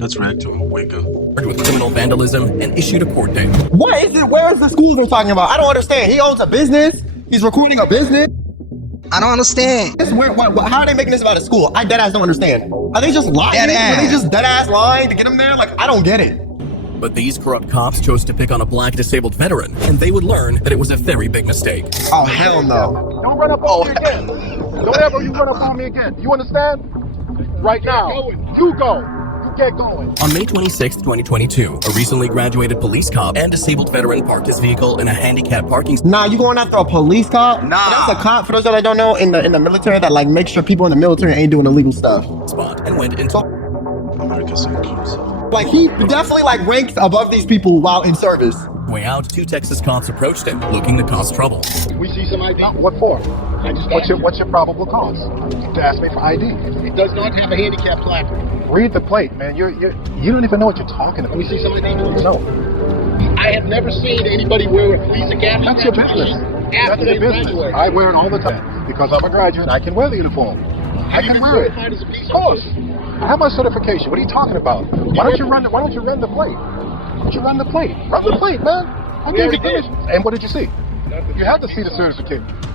Let's react to a wigger. With criminal vandalism and issued a court date. What is it? Where is the school we're talking about? I don't understand. He owns a business. He's recording a business. I don't understand. How are they making this about a school? I deadass don't understand. Are they just lying? Deadass. Are they just deadass lying to get him there? Like, I don't get it. But these corrupt cops chose to pick on a black disabled veteran, and they would learn that it was a very big mistake. Oh, hell no. Don't run up on me again. Don't ever you run up on me again. You understand? Right now. You go. You get going. On May 26, 2022, a recently graduated police cop and disabled veteran parked his vehicle in a handicapped parking Nah, you going after a police cop? Nah. That's a cop, for those that don't know, in the military that like makes sure people in the military ain't doing illegal stuff. spot and went into America's so inclusive. Like, he definitely like ranks above these people while in service. way out. Two Texas cops approached him, looking to cause trouble. We see some ID. What for? What's your probable cause? To ask me for ID. It does not have a handicap placard. Read the plate, man. You don't even know what you're talking about. We see some ID. No. I have never seen anybody wear a police cap. That's your business. That's your business. I wear it all the time because I'm a graduate. I can wear the uniform. I can wear it. Of course. I have my certification. What are you talking about? Why don't you run the plate? Why don't you run the plate? Run the plate, man. I gave you permission. And what did you see? You have to see the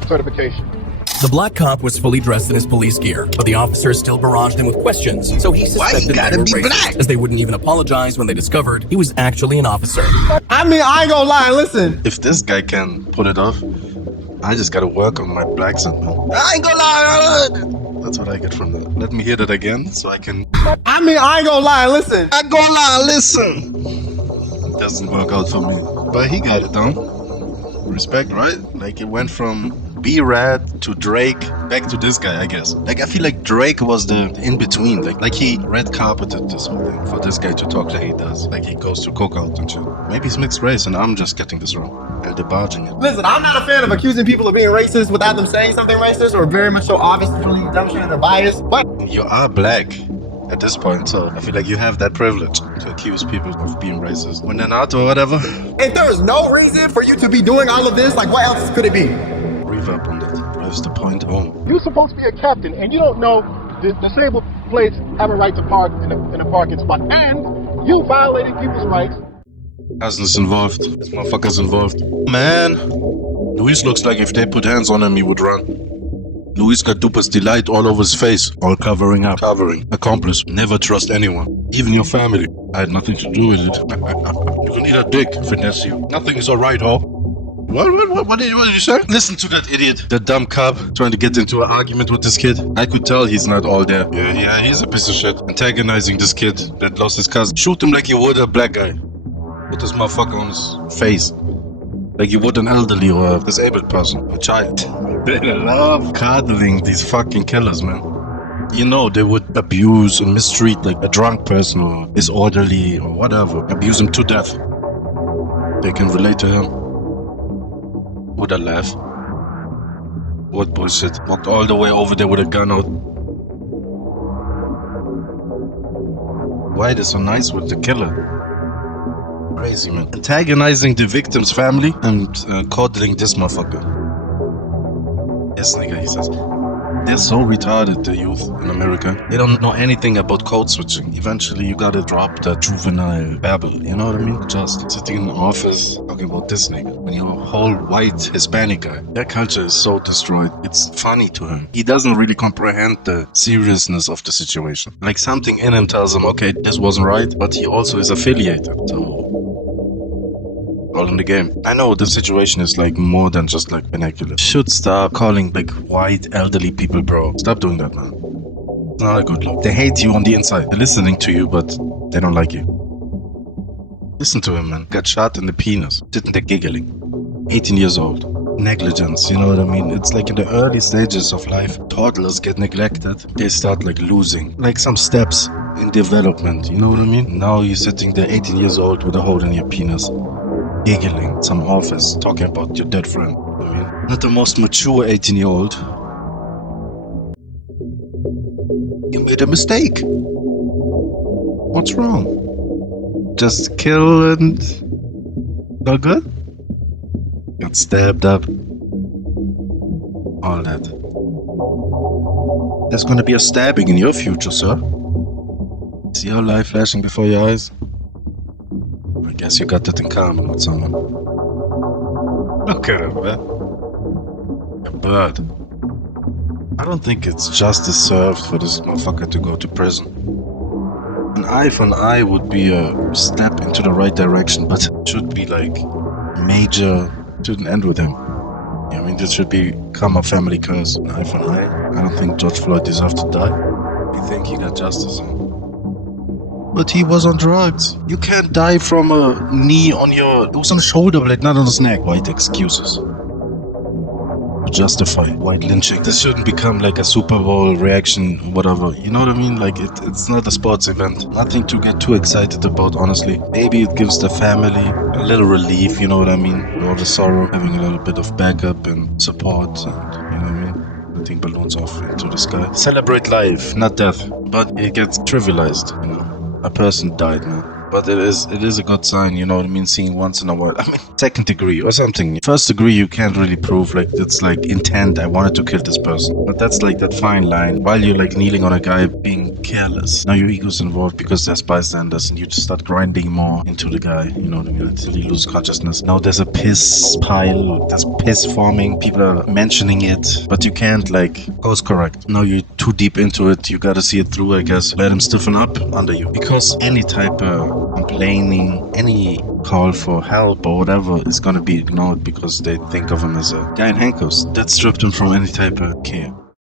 certification. The black cop was fully dressed in his police gear, but the officers still barraged him with questions, so he suspected gotta they were be racist, black? as they wouldn't even apologize when they discovered he was actually an officer. I mean, I ain't gonna lie, listen. If this guy can pull it off, I just gotta work on my black accent, man. I ain't gonna lie. That's what I get from that. Let me hear that again so I can. I mean, I ain't gonna lie, listen. I ain't gonna lie. Listen. Doesn't work out for me. But he got it down. Respect, right? Like it went from B-Rad to Drake back to this guy, I guess. Like I feel like Drake was the in-between. Like he red carpeted this whole thing for this guy to talk like he does. Like he goes to cookout and shit. Maybe he's mixed race and I'm just getting this wrong. And debarging it. Listen, I'm not a fan of accusing people of being racist without them saying something racist or very much so obviously demonstrating their bias. But You are black at this point, so I feel like you have that privilege to accuse people of being racist when they're not or whatever. if there is no reason for you to be doing all of this, like what else could it be? Reverb on that. Drives the point home. You're supposed to be a captain, and you don't know the disabled plates have a right to park in a parking spot, and you violated people's rights. Cousins involved. This motherfucker's involved. Man, Luis looks like if they put hands on him, he would run. Luis got Duper's delight all over his face, all covering up. Covering. Accomplice. Never trust anyone, even your family. I had nothing to do with it. You can eat a dick, finesse you. Nothing is alright, huh? What did you say? Listen to that idiot, that dumb cop trying to get into an argument with this kid. I could tell he's not all there. Yeah, he's a piece of shit. Antagonizing this kid that lost his cousin. Shoot him like you would a black guy. Put this motherfucker on his face. Like you would an elderly or a disabled person, a child. They love coddling these fucking killers, man. You know, they would abuse and mistreat like a drunk person or disorderly or whatever. Abuse him to death. They can relate to him. Would I laugh? What bullshit. Walked all the way over there with a gun out. Why they so nice with the killer? Crazy, man. Antagonizing the victim's family and coddling this motherfucker. Yes, nigga, he says. They're so retarded, the youth in America. They don't know anything about code switching. Eventually, you gotta drop the juvenile babble, you know what I mean? Just sitting in the office talking about this nigga. When you're a whole white Hispanic guy, their culture is so destroyed. It's funny to him. He doesn't really comprehend the seriousness of the situation. Like something in him tells him, okay, this wasn't right, but he also is affiliated, so all in the game. I know the situation is like more than just like vernacular. Should stop calling like white elderly people bro. Stop doing that, man. It's not a good look. They hate you on the inside. They're listening to you, but they don't like you. Listen to him, man. Got shot in the penis. Sitting there giggling. 18 years old. Negligence, you know what I mean? It's like in the early stages of life, toddlers get neglected. They start like losing. Like some steps in development, you know what I mean? Now you're sitting there 18 years old with a hole in your penis. Giggling, some office, talking about your dead friend. I mean, not the most mature 18-year-old. You made a mistake. What's wrong? Just kill and all good? Got stabbed up. All that. There's gonna be a stabbing in your future, sir. see how life flashing before your eyes? I guess you got that in common with someone. Look at him, man. A bird. I don't think it's justice served for this motherfucker to go to prison. An eye for an eye would be a step into the right direction, but it should be like major. Shouldn't end with him. Yeah, I mean, this should become a family curse. An eye for an eye. I don't think George Floyd deserved to die. I think he got justice. But he was on drugs. You can't die from a knee on your... It was on the shoulder blade, not on his neck. White excuses. To justify white lynching. This shouldn't become like a Super Bowl reaction, whatever. You know what I mean? Like, it's not a sports event. Nothing to get too excited about, honestly. Maybe it gives the family a little relief, you know what I mean? All the sorrow, having a little bit of backup and support, and, you know what I mean? Letting balloons off into the sky. Celebrate life, not death. But it gets trivialized, you know? A person died, man. But it is a good sign, you know what I mean? Seeing once in a while. I mean, second degree or something. First degree, you can't really prove. Like, it's like intent. I wanted to kill this person. But that's like that fine line. While you're like kneeling on a guy being careless. Now your ego's involved because there's bystanders and you just start grinding more into the guy. You know what I mean? Until you lose consciousness. Now there's a piss pile. There's piss forming. People are mentioning it. But you can't like course correct. Now you're too deep into it. You gotta see it through, I guess. Let him stiffen up under you. Because any type of complaining, any call for help or whatever is gonna be ignored because they think of him as a guy in handcuffs. That stripped him from any type of care.